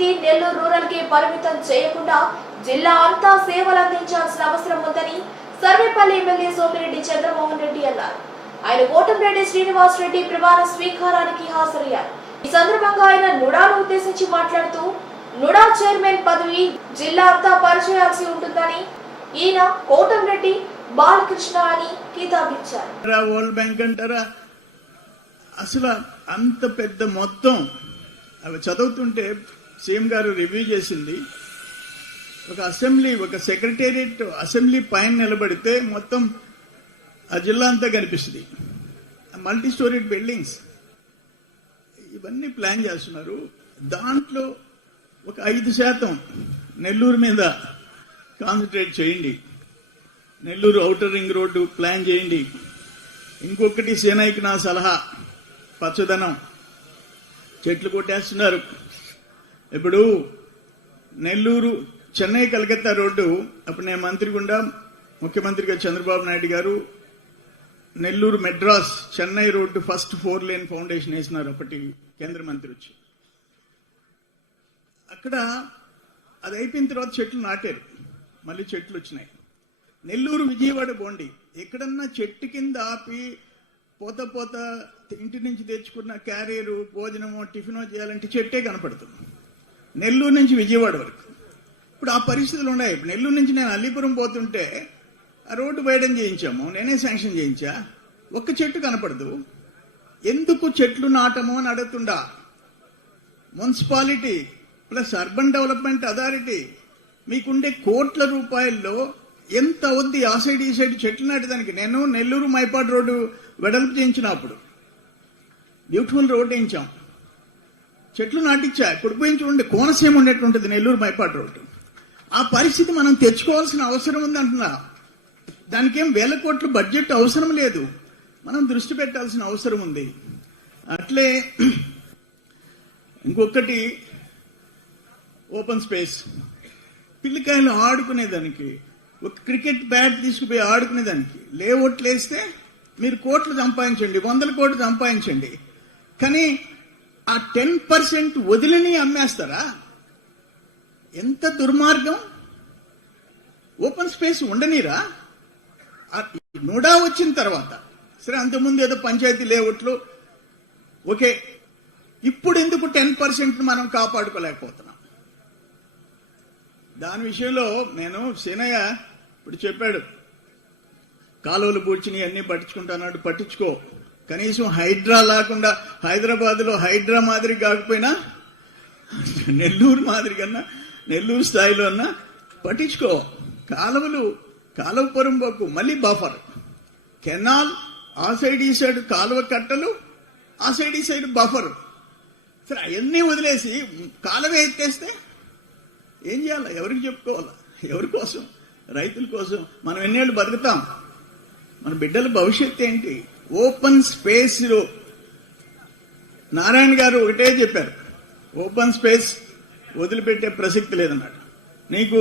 City Nellore rural కి పరిమితం చేయకుండా జిల్లా అంతా సేవలు అందించాల్సిన అవసరం ఉందని సర్వేపల్లి ఎమ్మెల్యే సోమిరెడ్డి చంద్రమోహన్ రెడ్డి అన్నారు. ఆయన కోటంరెడ్డి శ్రీనివాస్ రెడ్డి ప్రమాణ స్వీకారానికి హాజరయ్యారు. ఈ సందర్భంగా ఆయన నుడాను ఉద్దేశించి మాట్లాడుతూ నుడా చైర్మన్ పదవి జిల్లా అంతా పరిచేయాల్సి ఉంటుందని, ఈయన కోటంరెడ్డి బాలకృష్ణ అని కితాబిచ్చారు. వరల్డ్ బ్యాంక్ అంటారా, అసలు అంత పెద్ద మొత్తం అవి చదువుతుంటే సీఎం గారు రివ్యూ చేసింది. ఒక అసెంబ్లీ, ఒక సెక్రటేరియట్ అసెంబ్లీ పైన నిలబడితే మొత్తం ఆ జిల్లా అంతా కనిపిస్తుంది. మల్టీ స్టోరీ బిల్డింగ్స్ ఇవన్నీ ప్లాన్ చేస్తున్నారు. దాంట్లో ఒక 5% నెల్లూరు మీద కాన్సన్ట్రేట్ చేయండి. Nellore outer ring road plan చేయండి. ఇంకొకటి సేనాయికి నా సలహా, పచ్చదనం. చెట్లు కొట్టేస్తున్నారు. ఇప్పుడు నెల్లూరు చెన్నై కలకత్తా రోడ్డు, అప్పుడు నేను మంత్రి గుండా ముఖ్యమంత్రిగా చంద్రబాబు నాయుడు గారు Nellore Madras Chennai road first 4 lane foundation వేసినారు. అప్పటి కేంద్ర మంత్రి వచ్చి అక్కడ అది అయిపోయిన తర్వాత చెట్లు నాటారు. మళ్ళీ చెట్లు వచ్చినాయి. నెల్లూరు విజయవాడ పోండి, ఎక్కడన్నా చెట్టు కింద ఆపి పోత ఇంటి నుంచి తెచ్చుకున్న క్యారియరు, భోజనమో టిఫినో చేయాలంటే చెట్టే కనపడుతుంది. నెల్లూరు నుంచి విజయవాడ వరకు ఇప్పుడు ఆ పరిస్థితులు ఉన్నాయి. నెల్లూరు నుంచి నేను అల్లీపురం పోతుంటే ఆ రోడ్డు వేయడం చేయించాము, నేనే శాంక్షన్ చేయించా. ఒక్క చెట్టు కనపడదు. ఎందుకు చెట్లు నాటము అని అడుగుతుండా. Municipality plus urban development authority మీకుండే కోట్ల రూపాయల్లో ఎంత అవుద్ది ఆ సైడ్ ఈ సైడ్ చెట్లు నాటేదానికి? నేను నెల్లూరు మైపాడు రోడ్డు వెడల్పు చేయించినప్పుడు బ్యూటిఫుల్ రోడ్ వేయించాం, చెట్లు నాటిచ్చా. ఇప్పుడు పోయి చూడండి, కోనసీమ ఉండేటువంటిది నెల్లూరు మైపాడు రోడ్డు. ఆ పరిస్థితి మనం తెచ్చుకోవాల్సిన అవసరం ఉంది అంటున్నా. దానికేం 1000 కోట్ల బడ్జెట్ అవసరం లేదు, మనం దృష్టి పెట్టాల్సిన అవసరం ఉంది. అట్లే ఇంకొకటి ఓపెన్ స్పేస్, పిల్లికాయలు ఆడుకునేదానికి, ఒక క్రికెట్ బ్యాట్ తీసుకుపోయి ఆడుకునేదానికి లేఅవుట్లు వేస్తే మీరు కోట్లు సంపాదించండి, 100 కోట్లు సంపాదించండి. కానీ ఆ 10% వదిలిని అమ్మేస్తారా? ఎంత దుర్మార్గం! Open space ఉండనీరా? నుడా వచ్చిన తర్వాత సరే, అంతకుముందు ఏదో పంచాయతీ లేఅవుట్లు ఓకే, ఇప్పుడు ఎందుకు 10% మనం కాపాడుకోలేకపోతున్నాం? దాని విషయంలో నేను సీనయ్య ఇప్పుడు చెప్పాడు, కాలువలు పూడ్చిని అన్ని పట్టించుకుంటాన్నాడు. పట్టించుకో, కనీసం హైడ్రా లేకుండా హైదరాబాద్ లో హైడ్రా మాదిరి కాకపోయినా నెల్లూరు మాదిరి కన్నా నెల్లూరు స్థాయిలో అన్నా పట్టించుకో. కాలువలు, కాలువ పొరంబోకు, మళ్ళీ బఫర్ కెనాల్, ఆ సైడ్ ఈ సైడ్ కాలువ కట్టలు, ఆ సైడ్ ఈ సైడ్ బఫర్. సరే, అవన్నీ వదిలేసి కాలువ ఎత్తేస్తే ఏం చేయాలి? ఎవరికి చెప్పుకోవాలా? ఎవరి కోసం? రైతుల కోసం. మనం ఎన్నేళ్ళు బతుకుతాం? మన బిడ్డల భవిష్యత్తు ఏంటి? ఓపెన్ స్పేస్ లో నారాయణ గారు ఒకటే చెప్పారు, ఓపెన్ స్పేస్ వదిలిపెట్టే ప్రసక్తి లేదన్నాడు. నీకు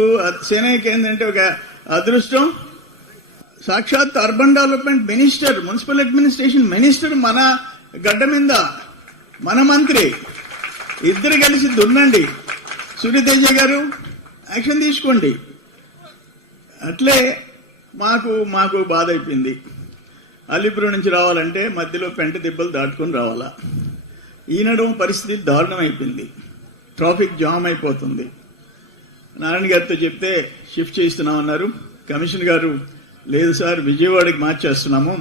సేనయ్యకి ఏంటంటే ఒక అదృష్టం, సాక్షాత్ urban development minister, municipal administration minister మన గడ్డ మీద, మన మంత్రి, ఇద్దరు కలిసి దున్నండి. సూర్యతేజ గారు యాక్షన్ తీసుకోండి. అట్లే మాకు బాధ అయిపోయింది. అల్లీపురం నుంచి రావాలంటే మధ్యలో పెంట దిబ్బలు దాటుకొని రావాలా. ఈనడం పరిస్థితి దారుణం అయిపోయింది. ట్రాఫిక్ జామ్ అయిపోతుంది. నారాయణ గారితో చెప్తే షిఫ్ట్ చేస్తున్నామన్నారు. కమిషనర్ గారు లేదు సార్, విజయవాడకి మార్చేస్తున్నాము,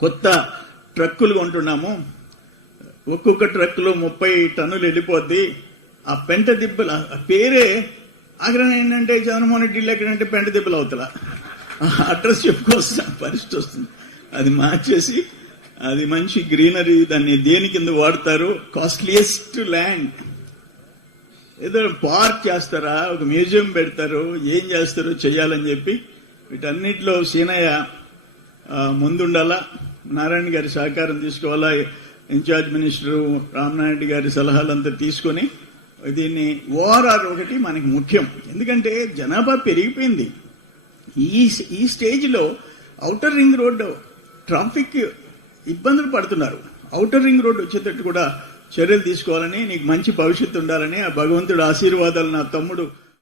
కొత్త ట్రక్కులు కొంటున్నాము, ఒక్కొక్క ట్రక్కులో 30 టన్నులు వెళ్ళిపోద్ది. ఆ పెంట దిబ్బలు పేరే ఆగ్రహం ఏంటంటే జగన్మోహన్ రెడ్డి ఇల్లు ఎక్కడంటే పెంట దిబ్బలు అవుతలా అడ్రస్ చెప్పుకోవాల్సిన పరిస్థితి వస్తుంది. అది మార్చేసి అది మంచి గ్రీనరీ, దాన్ని దేని కింద వాడతారు? Costliest land. ఏదో పార్క్ చేస్తారా, ఒక మ్యూజియం పెడతారు, ఏం చేస్తారో చెయ్యాలని చెప్పి వీటన్నిటిలో సీనయ్య ముందుండాలా. నారాయణ గారి సహకారం తీసుకోవాలా. ఇన్ఛార్జ్ మినిస్టర్ రామనాయుడు గారి సలహాలంతా తీసుకొని దీన్ని ఓఆర్ఆర్ ఒకటి మనకి ముఖ్యం. ఎందుకంటే జనాభా పెరిగిపోయింది. ఈ స్టేజ్లో ఔటర్ రింగ్ రోడ్డు ట్రాఫిక్ ఇబ్బందులు పడుతున్నారు. ఔటర్ రింగ్ రోడ్డు వచ్చేటట్టు కూడా చర్యలు తీసుకోవాలని, నీకు మంచి భవిష్యత్తు ఉండాలని, ఆ భగవంతుడు ఆశీర్వాదాలు నా తమ్ముడు